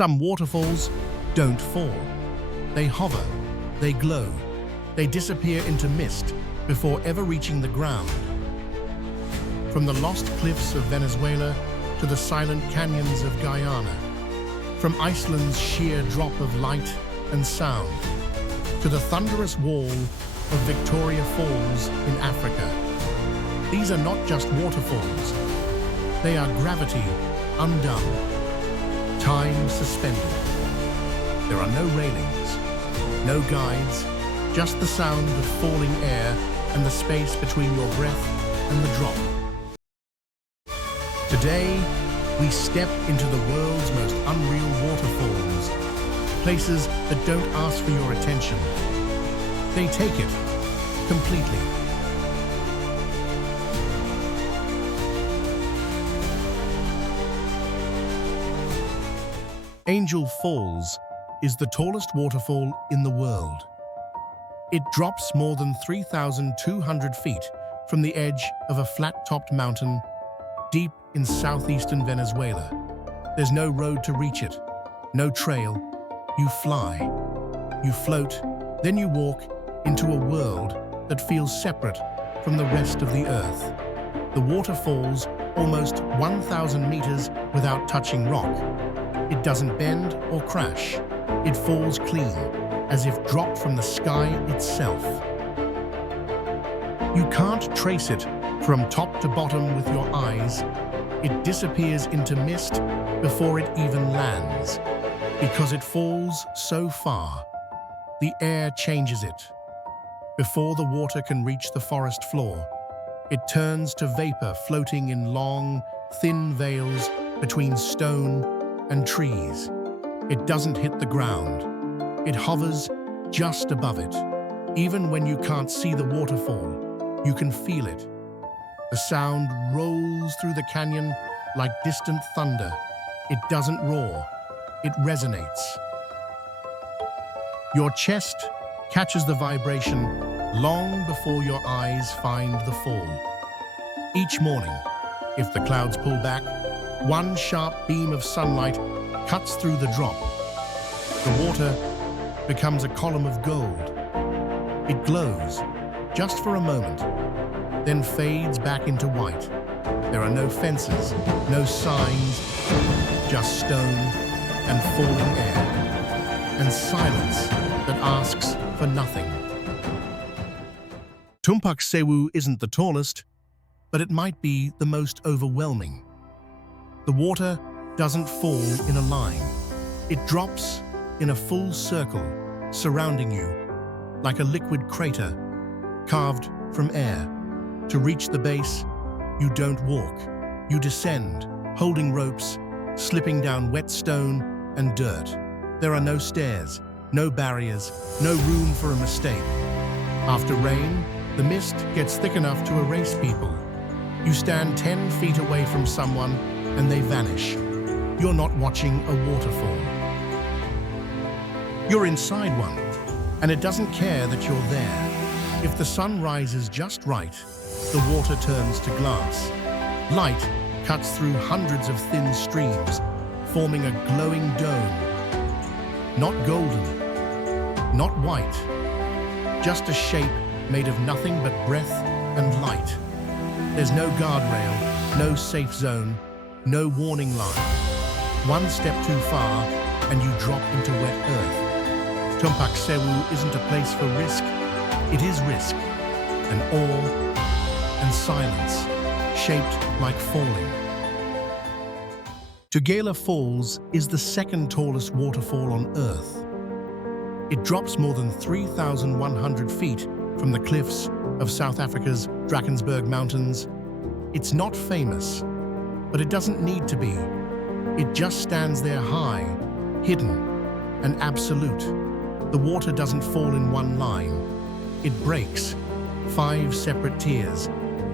Some waterfalls don't fall. They hover, they glow, they disappear into mist before ever reaching the ground. From the lost cliffs of Venezuela to the silent canyons of Guyana, from Iceland's sheer drop of light and sound to the thunderous wall of Victoria Falls in Africa. These are not just waterfalls. They are gravity undone, time suspended. There are no railings, no guides, just the sound of falling air and the space between your breath and the drop. Today, we step into the world's most unreal waterfalls, places that don't ask for your attention. They take it completely. Angel Falls is the tallest waterfall in the world. It drops more than 3,200 feet from the edge of a flat-topped mountain deep in southeastern Venezuela. There's no road to reach it, no trail. You fly, you float, then you walk into a world that feels separate from the rest of the earth. The water falls almost 1,000 meters without touching rock. It doesn't bend or crash. It falls clean, as if dropped from the sky itself. You can't trace it from top to bottom with your eyes. It disappears into mist before it even lands. Because it falls so far, the air changes it. Before the water can reach the forest floor, it turns to vapor floating in long, thin veils between stone and trees. It doesn't hit the ground. It hovers just above it. Even when you can't see the waterfall, you can feel it. The sound rolls through the canyon like distant thunder. It doesn't roar. It resonates. Your chest catches the vibration long before your eyes find the fall. Each morning, if the clouds pull back, one sharp beam of sunlight cuts through the drop. The water becomes a column of gold. It glows just for a moment, then fades back into white. There are no fences, no signs, just stone and falling air, and silence that asks for nothing. Tumpak Sewu isn't the tallest, but it might be the most overwhelming. The water doesn't fall in a line. It drops in a full circle, surrounding you, like a liquid crater, carved from air. To reach the base, you don't walk. You descend, holding ropes, slipping down wet stone and dirt. There are no stairs, no barriers, no room for a mistake. After rain, the mist gets thick enough to erase people. You stand 10 feet away from someone and they vanish. You're not watching a waterfall. You're inside one, and it doesn't care that you're there. If the sun rises just right, the water turns to glass. Light cuts through hundreds of thin streams, forming a glowing dome. Not golden, not white, just a shape made of nothing but breath and light. There's no guardrail, no safe zone, no warning line. One step too far, and you drop into wet earth. Tumpak Sewu isn't a place for risk. It is risk, and awe, and silence, shaped like falling. Tugela Falls is the second tallest waterfall on Earth. It drops more than 3,100 feet from the cliffs of South Africa's Drakensberg Mountains. It's not famous, but it doesn't need to be. It just stands there high, hidden, and absolute. The water doesn't fall in one line. It breaks, 5 separate tiers,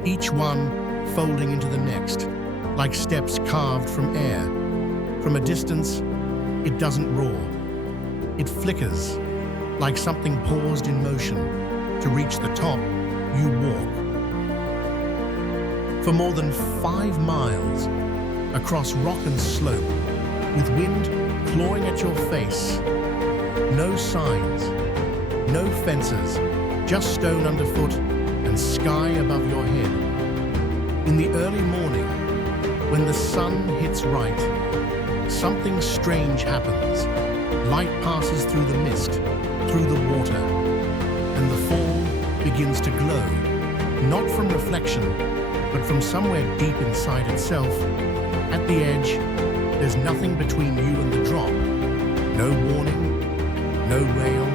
each one folding into the next, like steps carved from air. From a distance, it doesn't roar. It flickers, like something paused in motion. To reach the top, you walk. For more than 5 miles, across rock and slope, with wind clawing at your face. No signs, no fences, just stone underfoot and sky above your head. In the early morning, when the sun hits right, something strange happens. Light passes through the mist, through the water, and the fall begins to glow, not from reflection, but from somewhere deep inside itself. At the edge, there's nothing between you and the drop. No warning, no rail,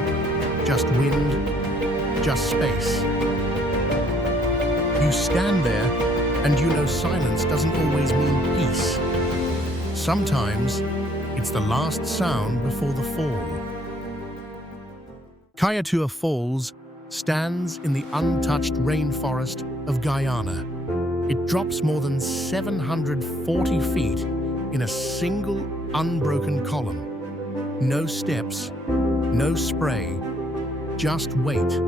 just wind, just space. You stand there, and you know silence doesn't always mean peace. Sometimes, it's the last sound before the fall. Kayatua Falls stands in the untouched rainforest of Guyana. It drops more than 740 feet in a single unbroken column. No steps, no spray, just weight.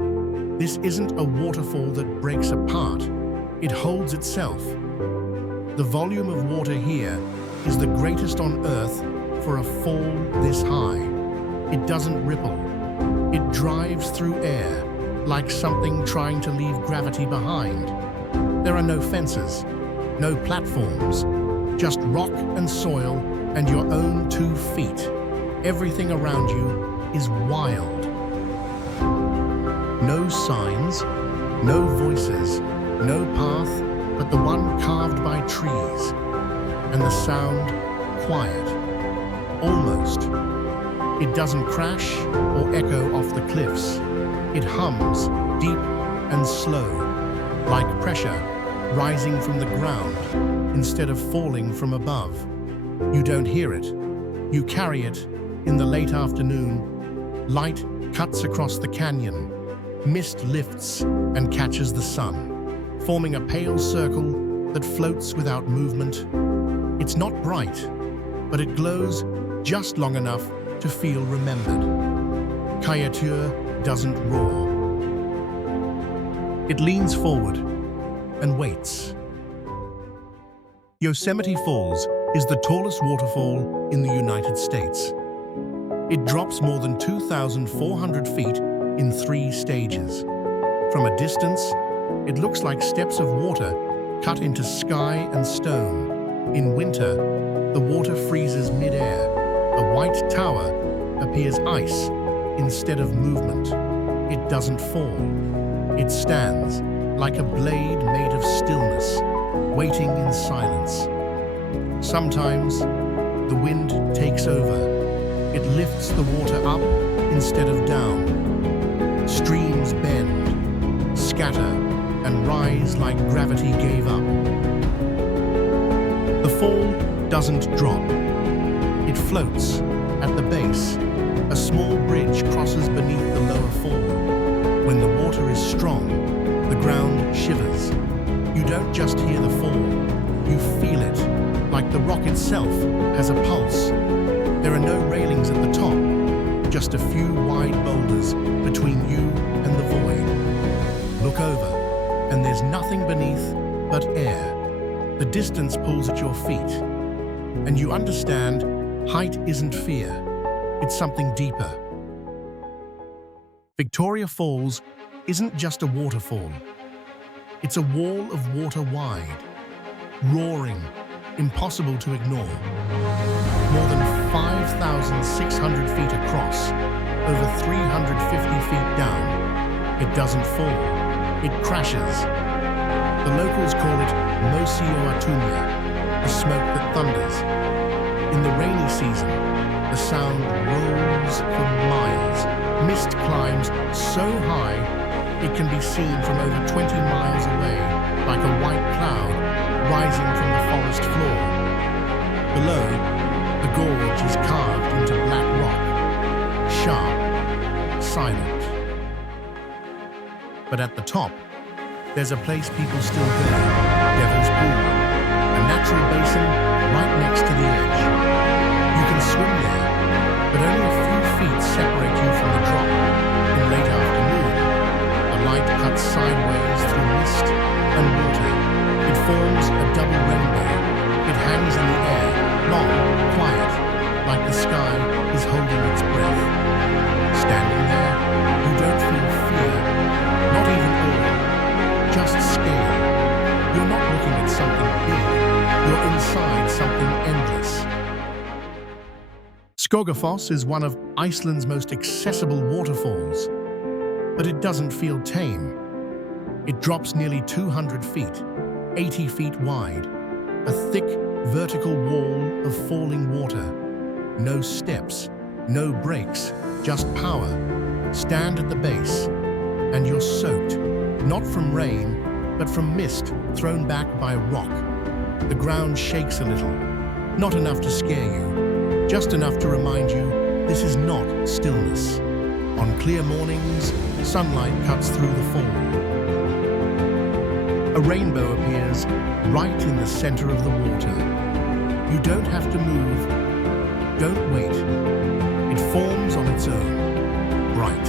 This isn't a waterfall that breaks apart. It holds itself. The volume of water here is the greatest on Earth for a fall this high. It doesn't ripple. It drives through air, like something trying to leave gravity behind. There are no fences, no platforms, just rock and soil and your own 2 feet. Everything around you is wild. No signs, no voices, no path but the one carved by trees, and the sound quiet, almost. It doesn't crash or echo off the cliffs. It hums deep and slow, like pressure rising from the ground instead of falling from above. You don't hear it. You carry it in the late afternoon. Light cuts across the canyon. Mist lifts and catches the sun, forming a pale circle that floats without movement. It's not bright, but it glows just long enough to feel remembered. Kayatua doesn't roar. It leans forward and waits. Yosemite Falls is the tallest waterfall in the United States. It drops more than 2,400 feet in 3 stages. From a distance, it looks like steps of water cut into sky and stone. In winter, the water freezes mid-air. A white tower appears ice instead of movement. It doesn't fall. It stands like a blade made of stillness, waiting in silence. Sometimes, the wind takes over. It lifts the water up instead of down. Streams bend, scatter, and rise like gravity gave up. The fall doesn't drop. It floats at the base. A small bridge crosses beneath the lower fall. When the water is strong, the ground shivers. You don't just hear the fall, you feel it, like the rock itself has a pulse. There are no railings at the top, just a few wide boulders between you and the void. Look over, and there's nothing beneath but air. The distance pulls at your feet, and you understand height isn't fear, it's something deeper. Victoria Falls isn't just a waterfall. It's a wall of water wide, roaring, impossible to ignore. More than 5,600 feet across, over 350 feet down. It doesn't fall, it crashes. The locals call it mossy or atumia, the smoke that thunders. In the rainy season, the sound rolls for miles. Mist climbs so high, it can be seen from over 20 miles away, like a white cloud rising from the forest floor. Below, the gorge is carved into black rock, sharp, silent. But at the top, there's a place people still go, Devil's Pool, a natural basin right next to the edge. You can swim there, but only a few feet separate you from the drop. In late afternoon, the light cuts sideways through mist and water. It forms a double rainbow. It hangs in the air, long, quiet, like the sky is holding its breath. Standing there, you don't feel fear, not even awe, just scale. You're not looking at something big, you're inside something endless. Haifoss is one of Iceland's most accessible waterfalls, but it doesn't feel tame. It drops nearly 200 feet, 80 feet wide, a thick, vertical wall of falling water. No steps, no brakes, just power. Stand at the base, and you're soaked, not from rain, but from mist thrown back by a rock. The ground shakes a little, not enough to scare you, just enough to remind you this is not stillness. On clear mornings, sunlight cuts through the fall. A rainbow appears right in the center of the water. You don't have to move, don't wait. It forms on its own, bright,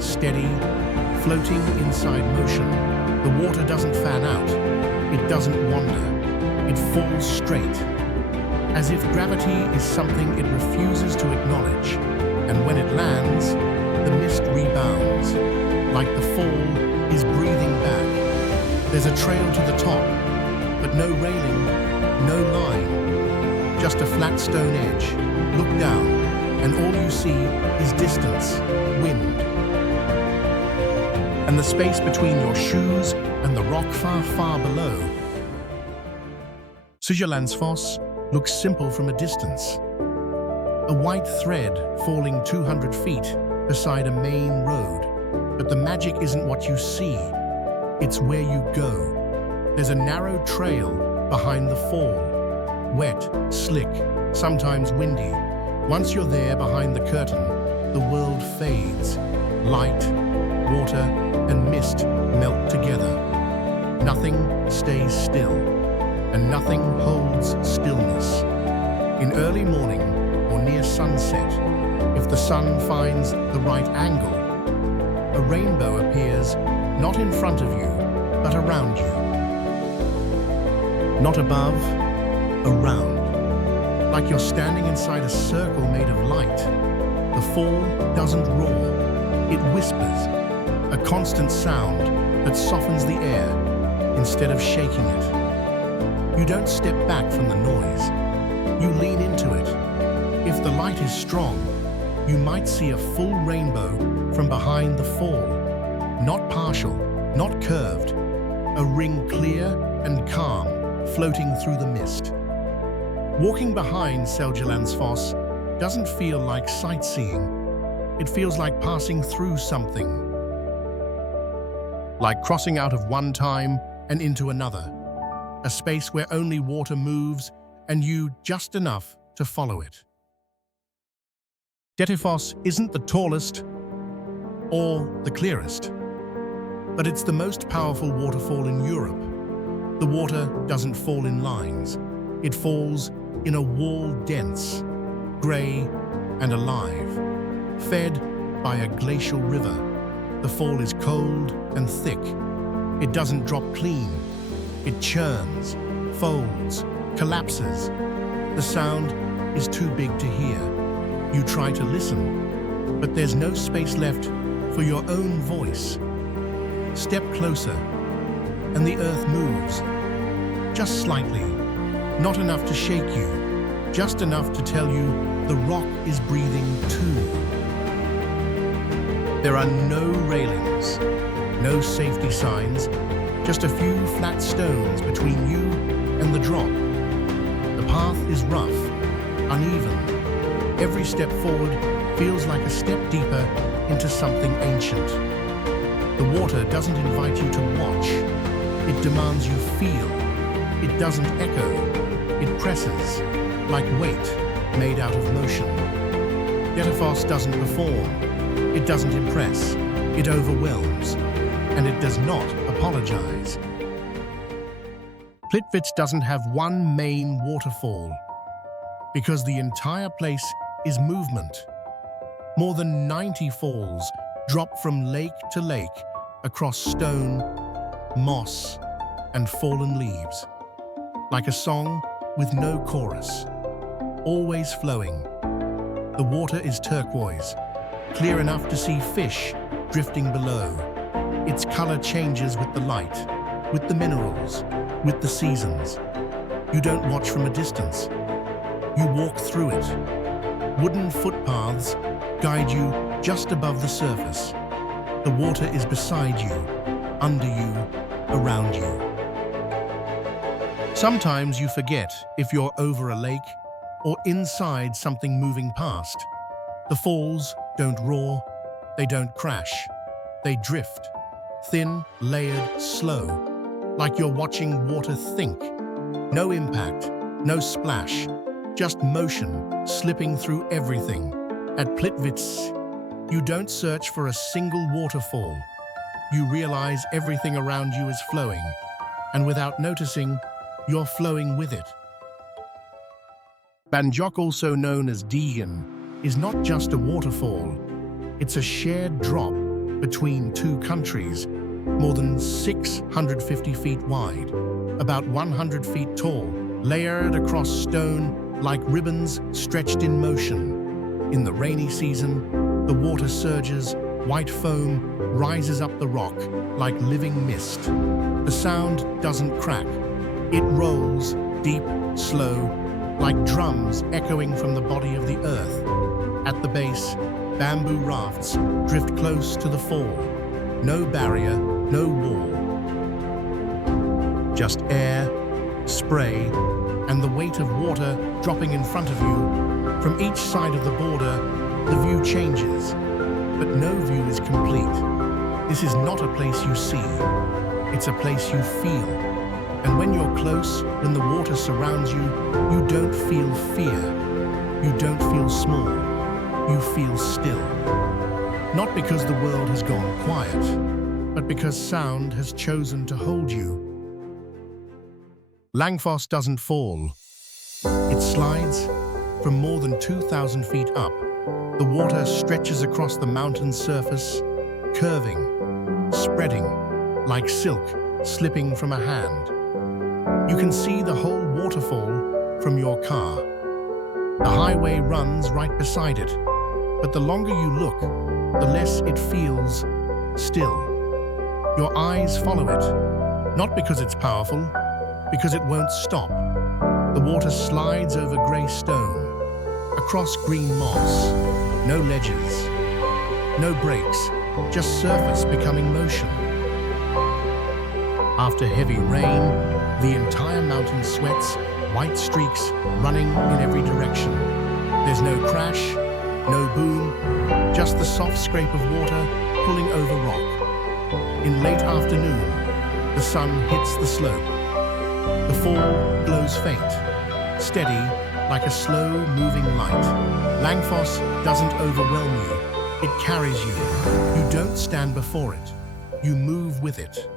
steady, floating inside motion. The water doesn't fan out, it doesn't wander, it falls straight. As if gravity is something it refuses to acknowledge, and when it lands, the mist rebounds, like the fall is breathing back. There's a trail to the top, but no railing, no line, just a flat stone edge. Look down, and all you see is distance, wind, and the space between your shoes and the rock far, far below. Haifoss looks simple from a distance. A white thread falling 200 feet beside a main road. But the magic isn't what you see, it's where you go. There's a narrow trail behind the fall. Wet, slick, sometimes windy. Once you're there behind the curtain, the world fades. Light, water, and mist melt together. Nothing stays still, and nothing holds stillness. In early morning or near sunset, if the sun finds the right angle, a rainbow appears not in front of you, but around you. Not above, around. Like you're standing inside a circle made of light. The fall doesn't roar, it whispers, a constant sound that softens the air instead of shaking it. You don't step back from the noise, you lean into it. If the light is strong, you might see a full rainbow from behind the fall. Not partial, not curved, a ring clear and calm, floating through the mist. Walking behind Haifoss doesn't feel like sightseeing. It feels like passing through something. Like crossing out of one time and into another. A space where only water moves and you just enough to follow it. Haifoss isn't the tallest or the clearest, but it's the most powerful waterfall in Europe. The water doesn't fall in lines. It falls in a wall dense, grey and alive, fed by a glacial river. The fall is cold and thick. It doesn't drop clean. It churns, folds, collapses. The sound is too big to hear. You try to listen, but there's no space left for your own voice. Step closer, and the earth moves. Just slightly, not enough to shake you, just enough to tell you the rock is breathing too. There are no railings, no safety signs, just a few flat stones between you and the drop. The path is rough, uneven. Every step forward feels like a step deeper into something ancient. The water doesn't invite you to watch. It demands you feel. It doesn't echo. It presses, like weight made out of motion. Haifoss doesn't perform. It doesn't impress. It overwhelms. And it does not apologize. Plitvice doesn't have one main waterfall, because the entire place is movement. More than 90 falls drop from lake to lake across stone, moss, and fallen leaves, like a song with no chorus. always flowing. The water is turquoise, clear enough to see fish drifting below. Its color changes with the light, with the minerals, with the seasons. You don't watch from a distance. You walk through it. Wooden footpaths guide you just above the surface. The water is beside you, under you, around you. Sometimes you forget if you're over a lake or inside something moving past. The falls don't roar, they don't crash. They drift, thin, layered, slow, like you're watching water think. No impact, no splash, just motion slipping through everything. At Plitvice, you don't search for a single waterfall. You realize everything around you is flowing, and without noticing, you're flowing with it. Banjok, also known as Detian, is not just a waterfall. It's a shared drop between two countries, more than 650 feet wide, about 100 feet tall, layered across stone like ribbons stretched in motion. In the rainy season, the water surges, white foam rises up the rock like living mist. The sound doesn't crack. It rolls, deep, slow, like drums echoing from the body of the earth. At the base, bamboo rafts drift close to the fall. No barrier, no wall. Just air, spray, and the weight of water dropping in front of you. From each side of the border, the view changes, but no view is complete. This is not a place you see, it's a place you feel. And when you're close, when the water surrounds you, you don't feel fear. You don't feel small. You feel still. Not because the world has gone quiet, but because sound has chosen to hold you. Haifoss doesn't fall. It slides from more than 2,000 feet up. The water stretches across the mountain's surface, curving, spreading, like silk slipping from a hand. You can see the whole waterfall from your car. The highway runs right beside it, but the longer you look, the less it feels still. Your eyes follow it, not because it's powerful, because it won't stop. The water slides over grey stone, across green moss, no ledges, no breaks, just surface becoming motion. After heavy rain, the entire mountain sweats, white streaks running in every direction. There's no crash, no boom, just the soft scrape of water pulling over rock. In late afternoon, the sun hits the slope. The fall glows faint, steady, like a slow-moving light. Haifoss doesn't overwhelm you, it carries you. You don't stand before it, you move with it.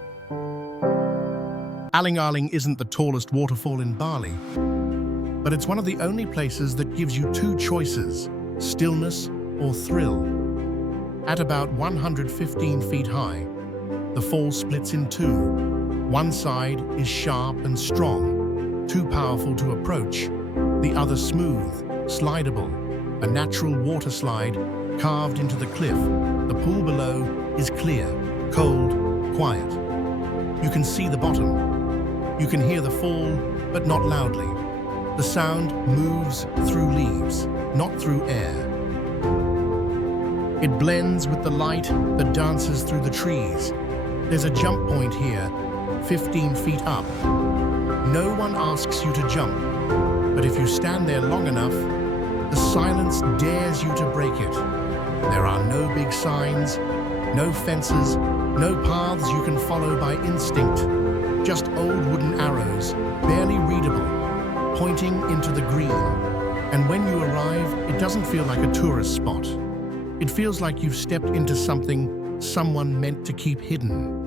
Aling-Aling isn't the tallest waterfall in Bali, but it's one of the only places that gives you two choices, stillness or thrill. At about 115 feet high, the fall splits in two. One side is sharp and strong, too powerful to approach. The other smooth, slidable, a natural water slide carved into the cliff. The pool below is clear, cold, quiet. You can see the bottom. You can hear the fall, but not loudly. The sound moves through leaves, not through air. It blends with the light that dances through the trees. There's a jump point here, 15 feet up. No one asks you to jump, but if you stand there long enough, the silence dares you to break it. There are no big signs, no fences, no paths you can follow by instinct. Just old wooden arrows, barely readable, pointing into the green. And when you arrive, it doesn't feel like a tourist spot. It feels like you've stepped into something someone meant to keep hidden.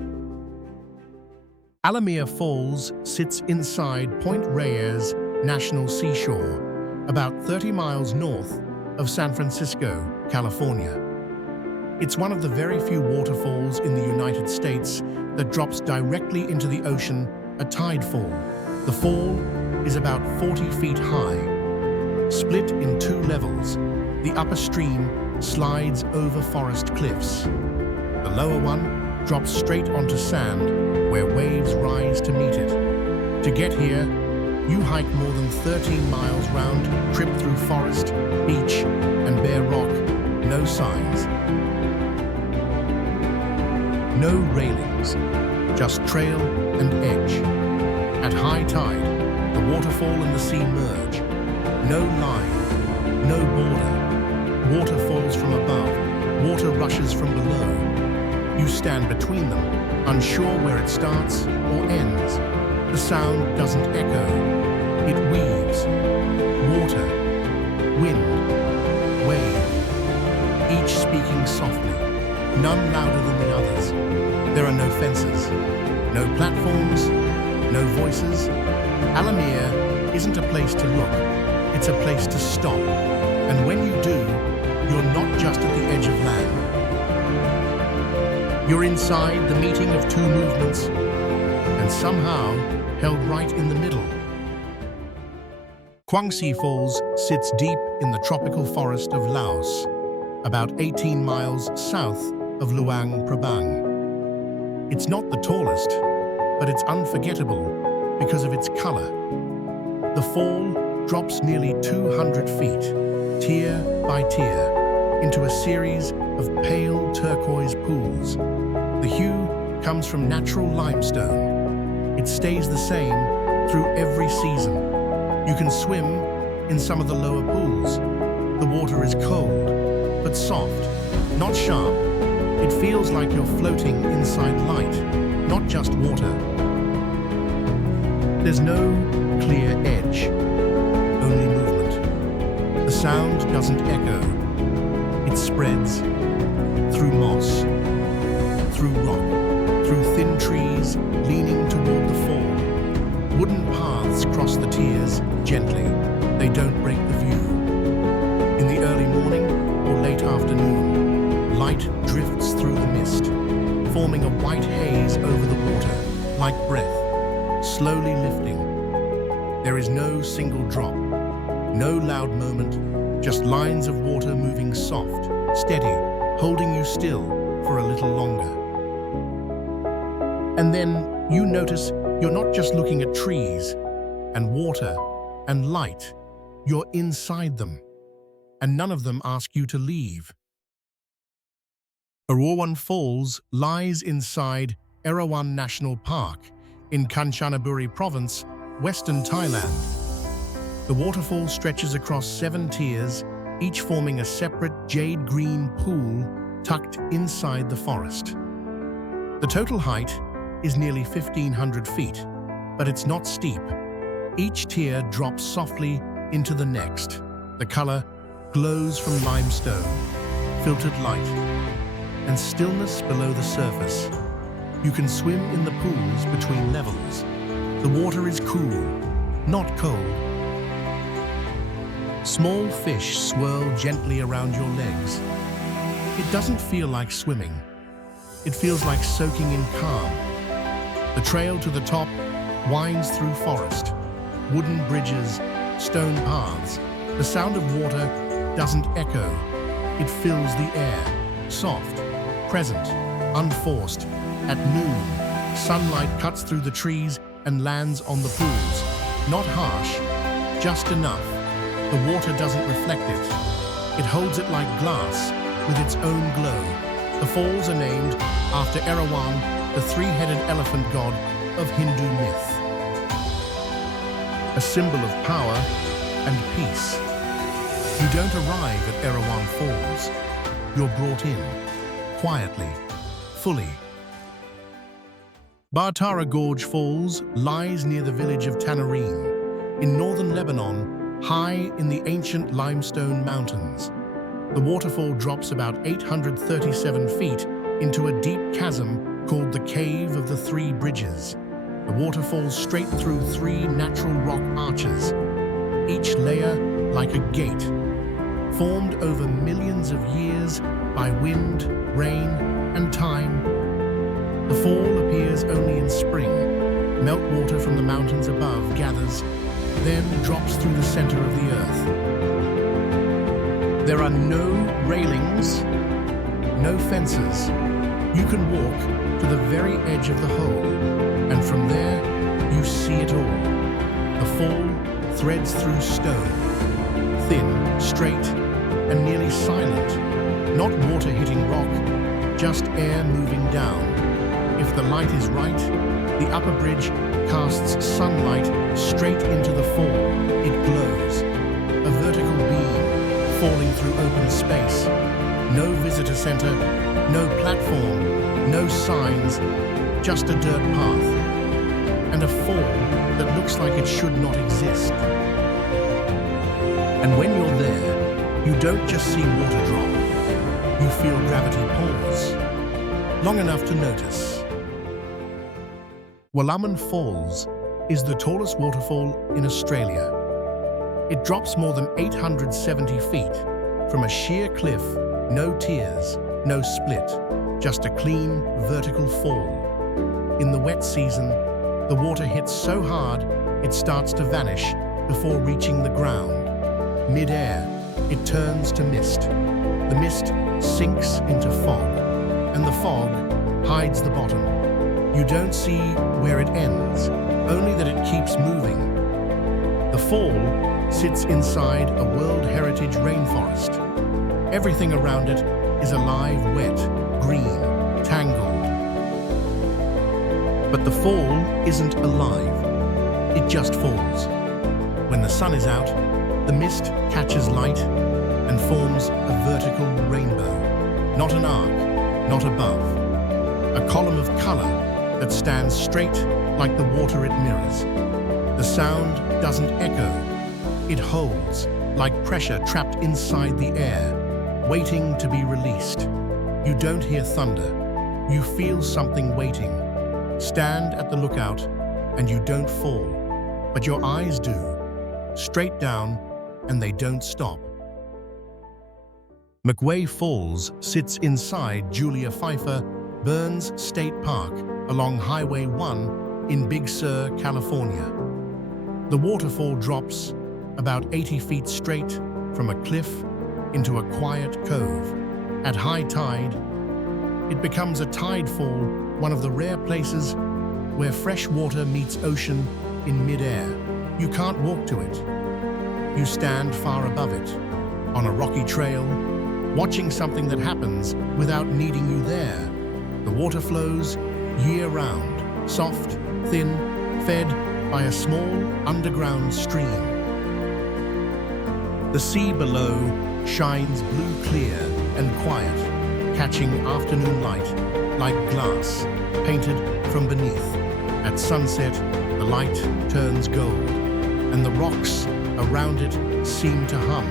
Alamea Falls sits inside Point Reyes National Seashore, about 30 miles north of San Francisco, California. It's one of the very few waterfalls in the United States that drops directly into the ocean, a tide fall. The fall is about 40 feet high. split in two levels. The upper stream slides over forest cliffs. The lower one drops straight onto sand, where waves rise to meet it. To get here, you hike more than 13 miles round, trip through forest, beach, and bare rock. No signs. No railings, just trail and edge. At high tide, the waterfall and the sea merge. No line, no border. Water falls from above, water rushes from below. You stand between them, unsure where it starts or ends. The sound doesn't echo, it weaves. Water, wind, wave, each speaking softly, none louder than the others. There are no fences, no platforms, no voices. Alamir isn't a place to look, it's a place to stop. And when you do, you're not just at the edge of land. You're inside the meeting of two movements, and somehow held right in the middle. Kwangsi Falls sits deep in the tropical forest of Laos, about 18 miles south of Luang Prabang. It's not the tallest, but it's unforgettable because of its color. The fall drops nearly 200 feet, tier by tier, into a series of pale turquoise pools. The hue comes from natural limestone. It stays the same through every season. You can swim in some of the lower pools. The water is cold, but soft, not sharp. It feels like you're floating inside light, not just water. There's no clear edge, only movement. The sound doesn't echo. It spreads through moss, through rock, through thin trees leaning toward the fall. Wooden paths cross the tiers gently. They don't break the view. In the early morning or late afternoon, light drifts through the mist, forming a white haze over the water, like breath, slowly lifting. There is no single drop, no loud moment, just lines of water moving soft, steady, holding you still for a little longer. And then you notice you're not just looking at trees and water and light, you're inside them, and none of them ask you to leave. Erawan Falls lies inside Erawan National Park in Kanchanaburi Province, Western Thailand. The waterfall stretches across 7 tiers, each forming a separate jade-green pool tucked inside the forest. The total height is nearly 1,500 feet, but it's not steep. Each tier drops softly into the next. The color glows from limestone, filtered light, and stillness below the surface. You can swim in the pools between levels. The water is cool, not cold. Small fish swirl gently around your legs. It doesn't feel like swimming. It feels like soaking in calm. The trail to the top winds through forest, wooden bridges, stone paths. The sound of water doesn't echo. It fills the air, soft, present, unforced. At noon, sunlight cuts through the trees and lands on the pools. Not harsh, just enough. The water doesn't reflect it. It holds it like glass, with its own glow. The falls are named after Erawan, the three-headed elephant god of Hindu myth. A symbol of power and peace. You don't arrive at Erawan Falls. You're brought in, quietly, fully. Bartara Gorge Falls lies near the village of Tanareen, in northern Lebanon, high in the ancient limestone mountains. The waterfall drops about 837 feet into a deep chasm called the Cave of the Three Bridges. The water falls straight through 3 natural rock arches, each layer like a gate, formed over millions of years by wind, rain, and time. The fall appears only in spring. Meltwater from the mountains above gathers, then drops through the center of the earth. There are no railings, no fences. You can walk to the very edge of the hole, and from there, you see it all. The fall threads through stone, thin, straight, and nearly silent. Not water hitting rock, just air moving down. If the light is right, the upper bridge casts sunlight straight into the fall. It glows, a vertical beam falling through open space. No visitor center, no platform, no signs, just a dirt path. And a fall that looks like it should not exist. And when you're there, you don't just see water drop. You feel gravity pause, long enough to notice. Waterfalls Falls is the tallest waterfall in Australia. It drops more than 870 feet from a sheer cliff, no tiers, no split, just a clean, vertical fall. In the wet season, the water hits so hard it starts to vanish before reaching the ground. Mid-air, it turns to mist. The mist sinks into fog, and the fog hides the bottom. You don't see where it ends, only that it keeps moving. The fall sits inside a World Heritage rainforest. Everything around it is alive, wet, green, tangled. But the fall isn't alive. It just falls. When the sun is out, the mist catches light and forms a vertical rainbow. Not an arc, not above. A column of color that stands straight like the water it mirrors. The sound doesn't echo. It holds, like pressure trapped inside the air, waiting to be released. You don't hear thunder. You feel something waiting. Stand at the lookout, and you don't fall. But your eyes do. Straight down, and they don't stop. McWay Falls sits inside Julia Pfeiffer Burns State Park along Highway 1 in Big Sur, California. The waterfall drops about 80 feet straight from a cliff into a quiet cove. At high tide, it becomes a tidefall, one of the rare places where fresh water meets ocean in mid-air. You can't walk to it. You stand far above it, on a rocky trail, watching something that happens without needing you there. The water flows year-round, soft, thin, fed by a small underground stream. The sea below shines blue clear and quiet, catching afternoon light like glass painted from beneath. At sunset, the light turns gold, and the rocks around it seem to hum.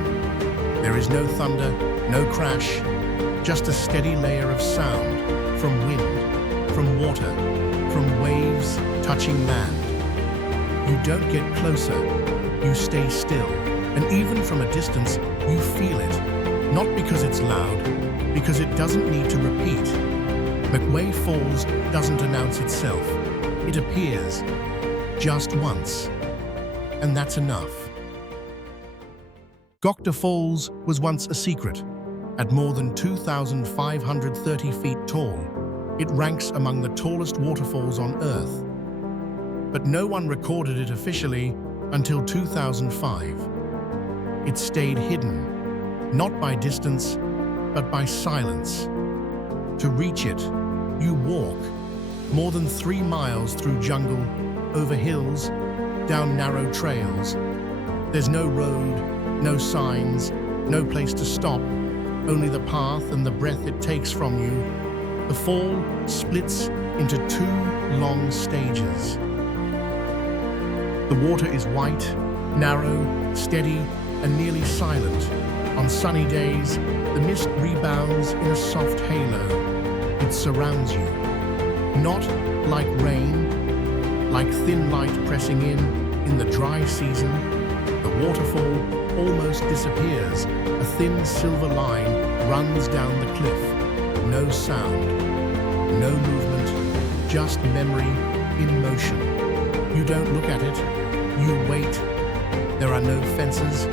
There is no thunder, no crash, just a steady layer of sound from wind, from water, from waves touching land. You don't get closer, you stay still, and even from a distance, you feel it. Not because it's loud, because it doesn't need to repeat. McWay Falls doesn't announce itself. It appears just once, and that's enough. Gocta Falls was once a secret. At more than 2,530 feet tall, it ranks among the tallest waterfalls on Earth. But no one recorded it officially until 2005. It stayed hidden, not by distance, but by silence. To reach it, you walk more than 3 miles through jungle, over hills, down narrow trails. There's no road, no signs, no place to stop, only the path and the breath it takes from you. The fall splits into 2 long stages. The water is white, narrow, steady, and nearly silent. On sunny days, the mist rebounds in a soft halo. It surrounds you. Not like rain, like thin light pressing in the dry season. The waterfall almost disappears. A thin silver line runs down the cliff. No sound, no movement, just memory in motion. You don't look at it, you wait. There are no fences,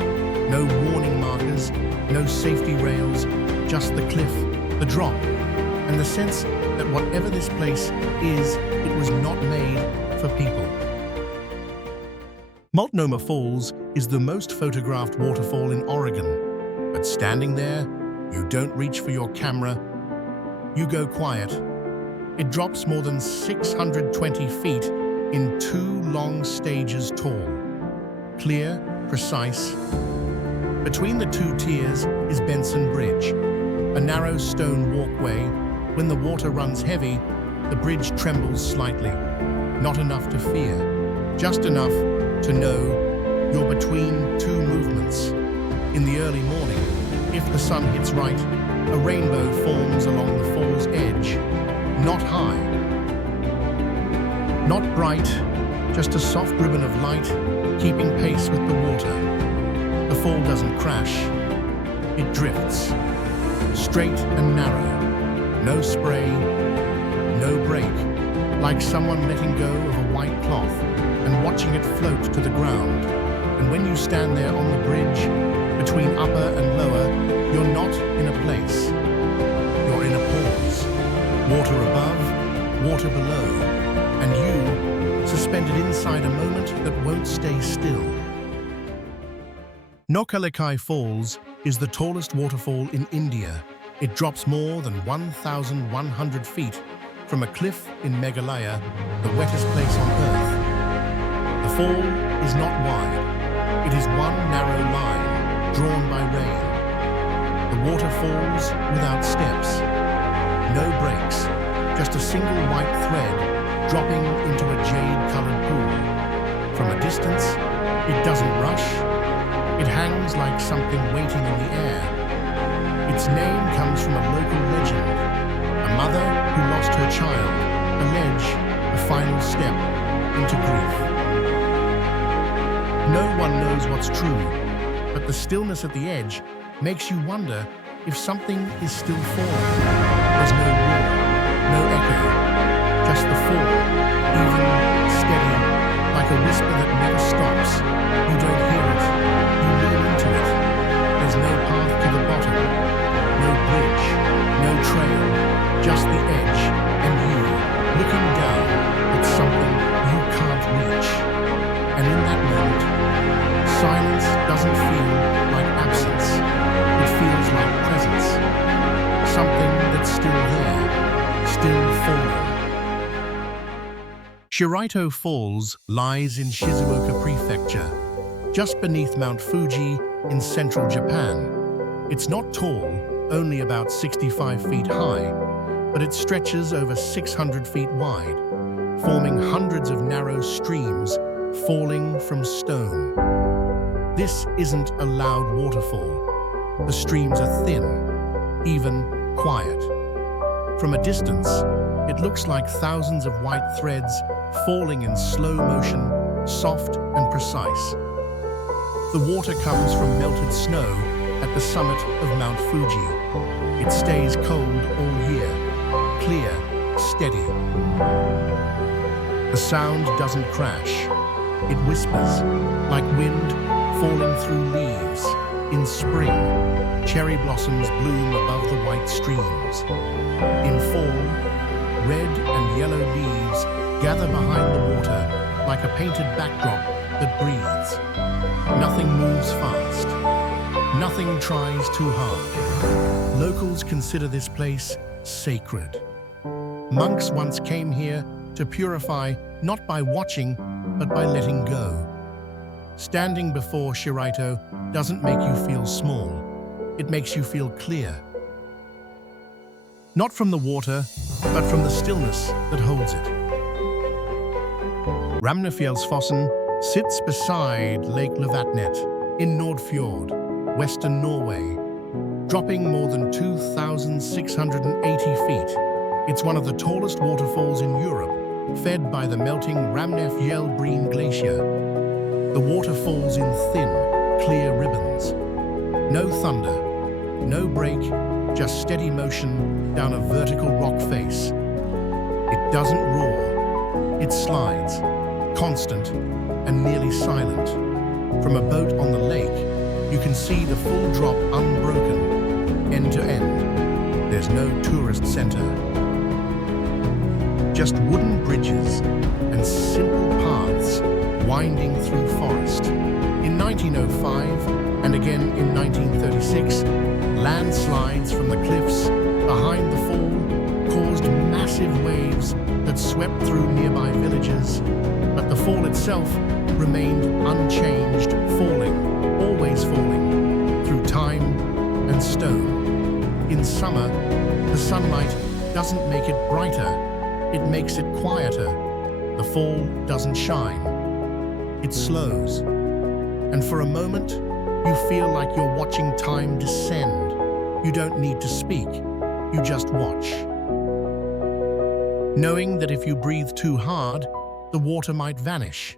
No warning markers, no safety rails, just the cliff, the drop, and the sense that whatever this place is, it was not made for people. Multnomah Falls is the most photographed waterfall in Oregon, but standing there, you don't reach for your camera, you go quiet. It drops more than 620 feet in 2 long stages tall. Clear, precise. Between the 2 tiers is Benson Bridge, a narrow stone walkway. When the water runs heavy, the bridge trembles slightly. Not enough to fear, just enough to know you're between 2 movements. In the early morning, if the sun hits right, a rainbow forms along the fall's edge. Not high, not bright, just a soft ribbon of light keeping pace with the water. The fall doesn't crash, it drifts. Straight and narrow, no spray, no break, like someone letting go of a white cloth and watching it float to the ground. And when you stand there on the bridge, between upper and lower, you're not in a place. You're in a pause. Water above, water below, and you suspended inside a moment that won't stay still. Nokkalikai Falls is the tallest waterfall in India. It drops more than 1,100 feet from a cliff in Meghalaya, the wettest place on Earth. The fall is not wide. It is one narrow line, drawn by rain. The water falls without steps. No breaks, just a single white thread dropping into a jade-colored pool. From a distance, it doesn't rush. It hangs like something waiting in the air. Its name comes from a local legend. A mother who lost her child, a ledge, a final step into grief. No one knows what's true, but the stillness at the edge makes you wonder if something is still falling. There's no roar, no echo, just the fall, even, steady, like a whisper that never stops. You don't hear it, you lean into it. There's no path to the bottom, no bridge, no trail, just the edge, and you, looking down at something you can't reach. And in that moment, silence doesn't feel like absence. It feels like presence. Something that's still there, still falling. Shiraito Falls lies in Shizuoka Prefecture, just beneath Mount Fuji in central Japan. It's not tall, only about 65 feet high, but it stretches over 600 feet wide, forming hundreds of narrow streams falling from stone. This isn't a loud waterfall. The streams are thin, even quiet. From a distance, it looks like thousands of white threads falling in slow motion, soft and precise. The water comes from melted snow at the summit of Mount Fuji. It stays cold all year, clear, steady. The sound doesn't crash. It whispers, like wind falling through leaves. In spring, cherry blossoms bloom above the white streams. In fall, red and yellow leaves gather behind the water like a painted backdrop that breathes. Nothing moves fast. Nothing tries too hard. Locals consider this place sacred. Monks once came here to purify not by watching, but by letting go. Standing before Shiraito doesn't make you feel small. It makes you feel clear. Not from the water, but from the stillness that holds it. Ramnefjellsfossen sits beside Lake Levatnet in Nordfjord, western Norway, dropping more than 2,680 feet. It's one of the tallest waterfalls in Europe, fed by the melting Ramnefjellbreen Glacier. The water falls in thin, clear ribbons. No thunder, no break, just steady motion down a vertical rock face. It doesn't roar, it slides, constant and nearly silent. From a boat on the lake, You can see the full drop unbroken, end to end. There's no tourist center. Just wooden bridges and simple paths winding through forest. In 1905 and again in 1936, landslides from the cliffs behind the fall caused massive waves that swept through nearby villages, but the fall itself remained unchanged, falling, always falling, through time and stone. In summer, the sunlight doesn't make it brighter, it makes it quieter. The fall doesn't shine, it slows. And for a moment, you feel like you're watching time descend. You don't need to speak, you just watch. Knowing that if you breathe too hard, the water might vanish.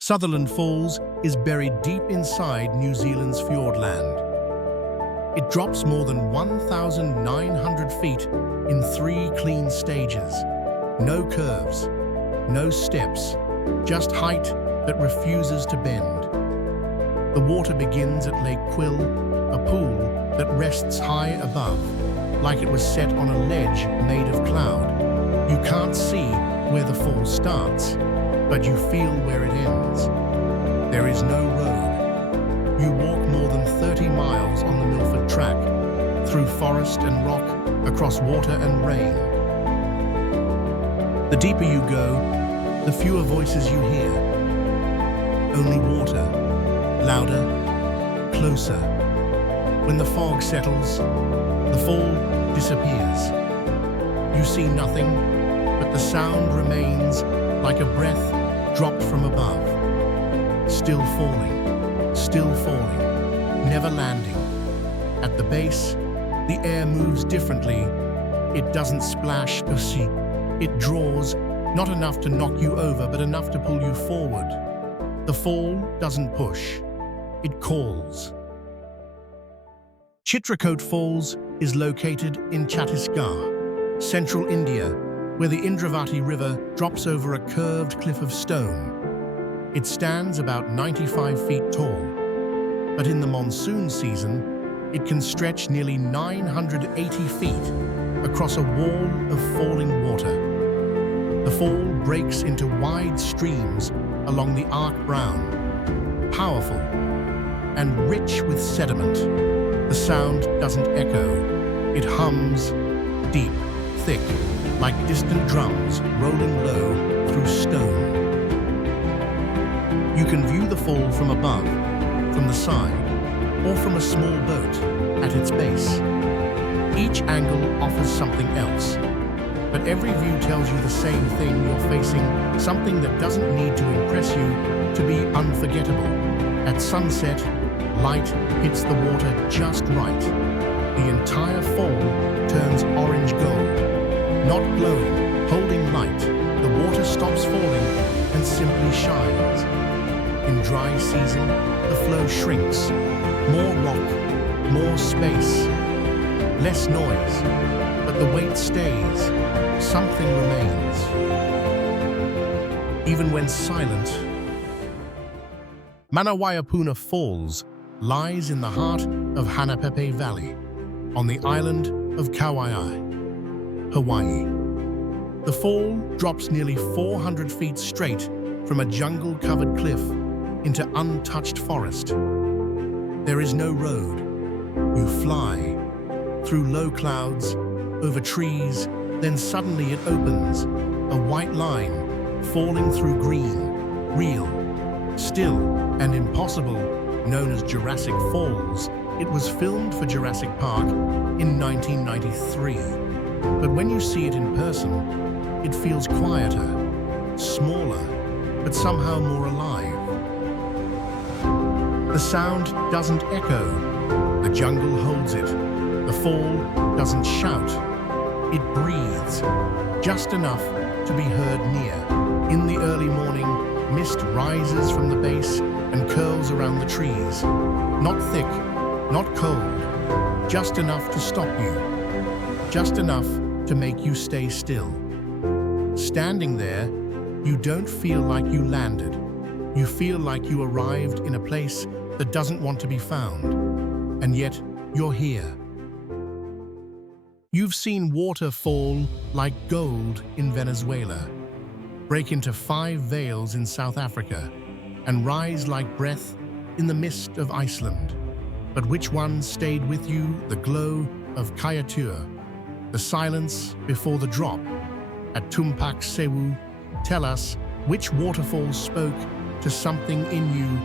Sutherland Falls is buried deep inside New Zealand's fjordland. It drops more than 1,900 feet in 3 clean stages. No curves, no steps, just height that refuses to bend. The water begins at Lake Quill, a pool that rests high above, like it was set on a ledge made of cloud. You can't see where the fall starts, but you feel where it ends. There is no road. You walk more than 30 miles on the Milford Track, through forest and rock, across water and rain. The deeper you go, the fewer voices you hear. Only water, louder, closer. When the fog settles, the fall disappears. You see nothing, but the sound remains like a breath dropped from above. Still falling, never landing. At the base, the air moves differently. It doesn't splash or see. It draws, not enough to knock you over, but enough to pull you forward. The fall doesn't push, it calls. Chitrakote Falls is located in Chhattisgarh, central India, where the Indravati River drops over a curved cliff of stone. It stands about 95 feet tall, but in the monsoon season, it can stretch nearly 980 feet across a wall of falling water. The fall breaks into wide streams along the Arc Brown, powerful and rich with sediment. The sound doesn't echo, it hums, deep, thick, like distant drums rolling low through stone. You can view the fall from above, from the side, or from a small boat at its base. Each angle offers something else, but every view tells you the same thing. You're facing something that doesn't need to impress you to be unforgettable. At sunset, light hits the water just right. The entire fall turns orange gold, not glowing, holding light. The water stops falling and simply shines. In dry season, the flow shrinks. More rock, more space, less noise, but the weight stays. Something remains. Even when silent. Manawaiapuna Falls lies in the heart of Hanapepe Valley, on the island of Kauai, Hawaii. The fall drops nearly 400 feet straight from a jungle-covered cliff into untouched forest. There is no road. You fly through low clouds, over trees, then suddenly it opens, a white line falling through green, real, still, and impossible, known as Jurassic Falls. It was filmed for Jurassic Park in 1993. But when you see it in person, it feels quieter, smaller, but somehow more alive. The sound doesn't echo. The jungle holds it. The fall doesn't shout. It breathes, just enough to be heard near. In the early morning, mist rises from the base and curls around the trees. Not thick, not cold, just enough to stop you. Just enough to make you stay still. Standing there, you don't feel like you landed. You feel like you arrived in a place that doesn't want to be found, and yet you're here. You've seen water fall like gold in Venezuela, break into 5 vales in South Africa, and rise like breath in the mist of Iceland. But which one stayed with you? The glow of Kayatur, the silence before the drop at Tumpak Sewu. Tell us, which waterfall spoke to something in you,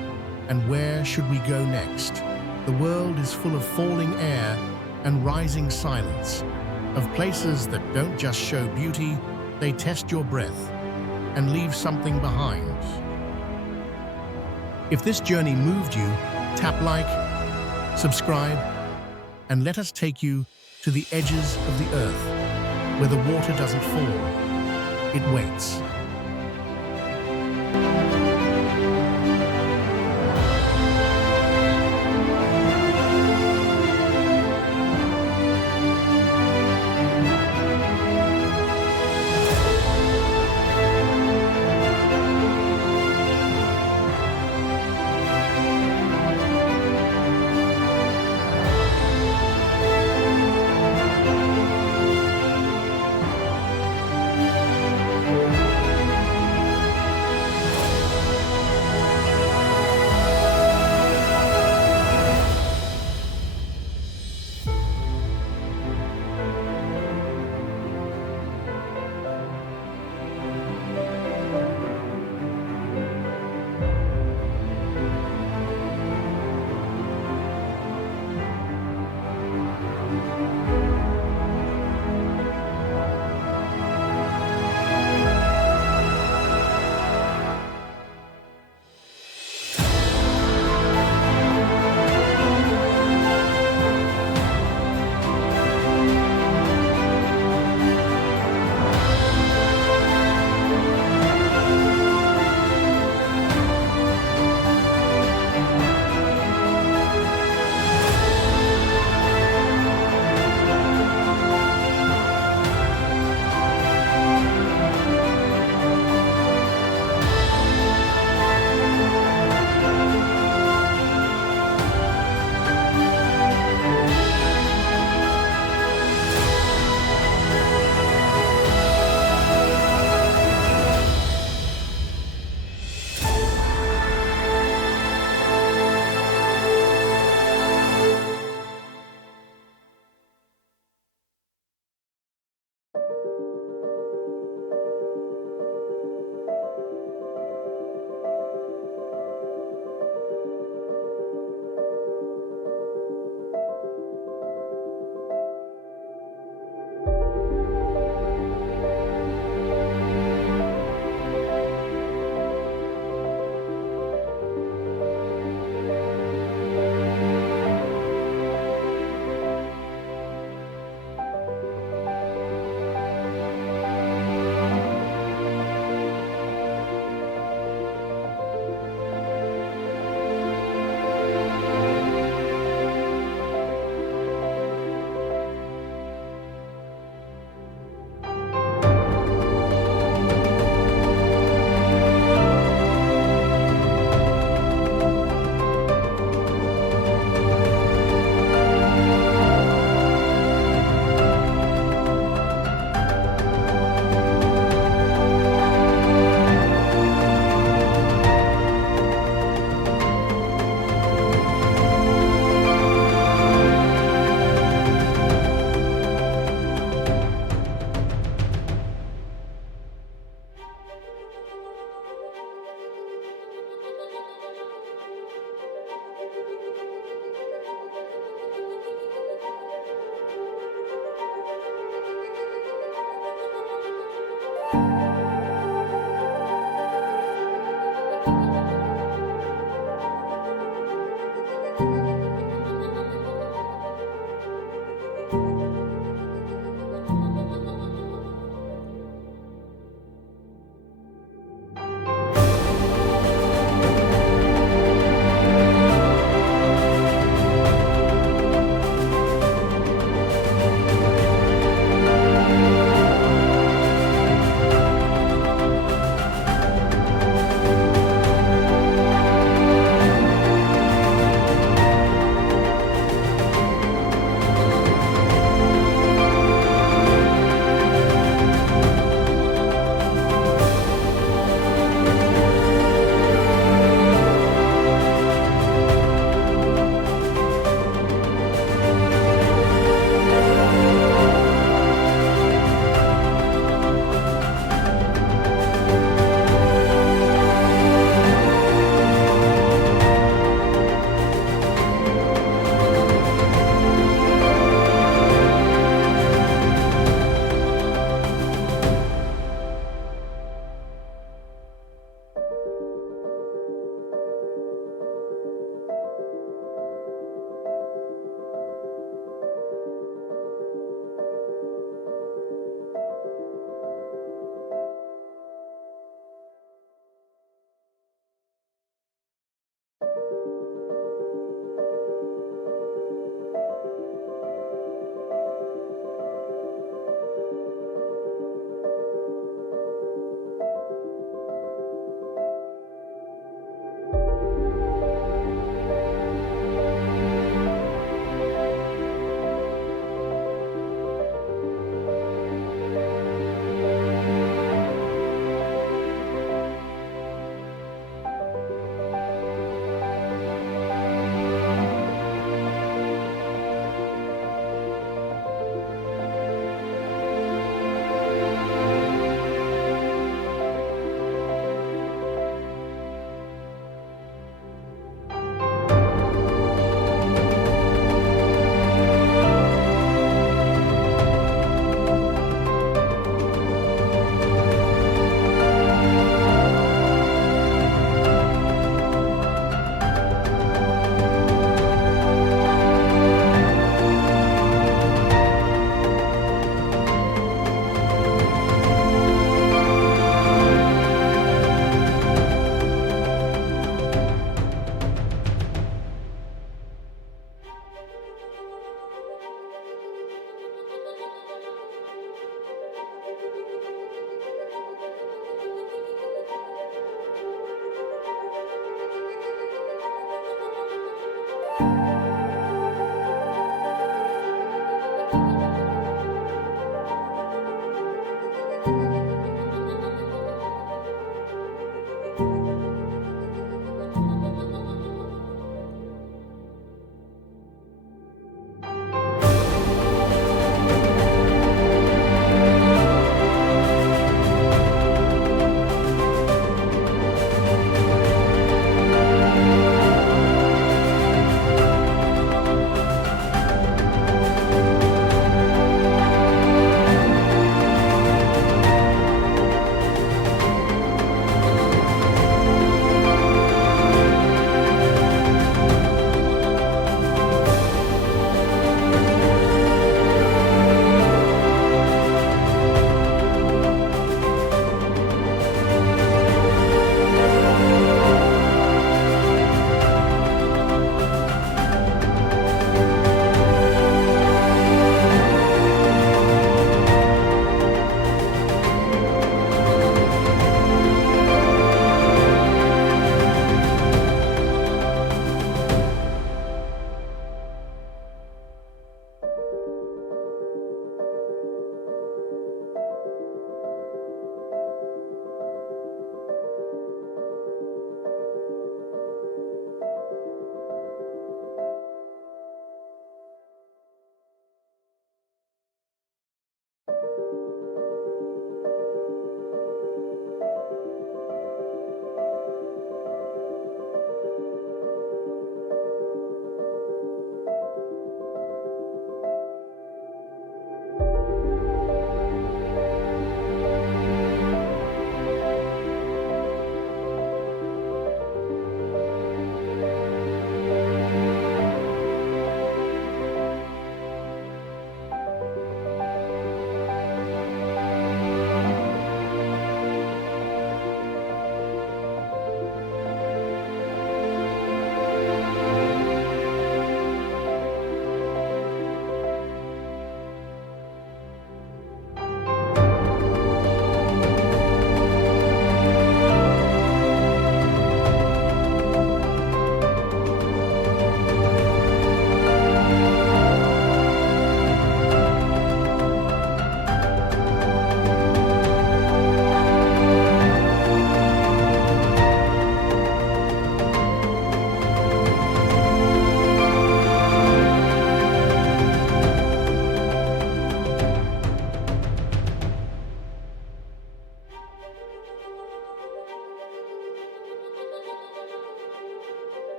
and where should we go next? The world is full of falling air and rising silence, of places that don't just show beauty, they test your breath and leave something behind. If this journey moved you, tap like, subscribe, and let us take you to the edges of the earth, where the water doesn't fall, it waits.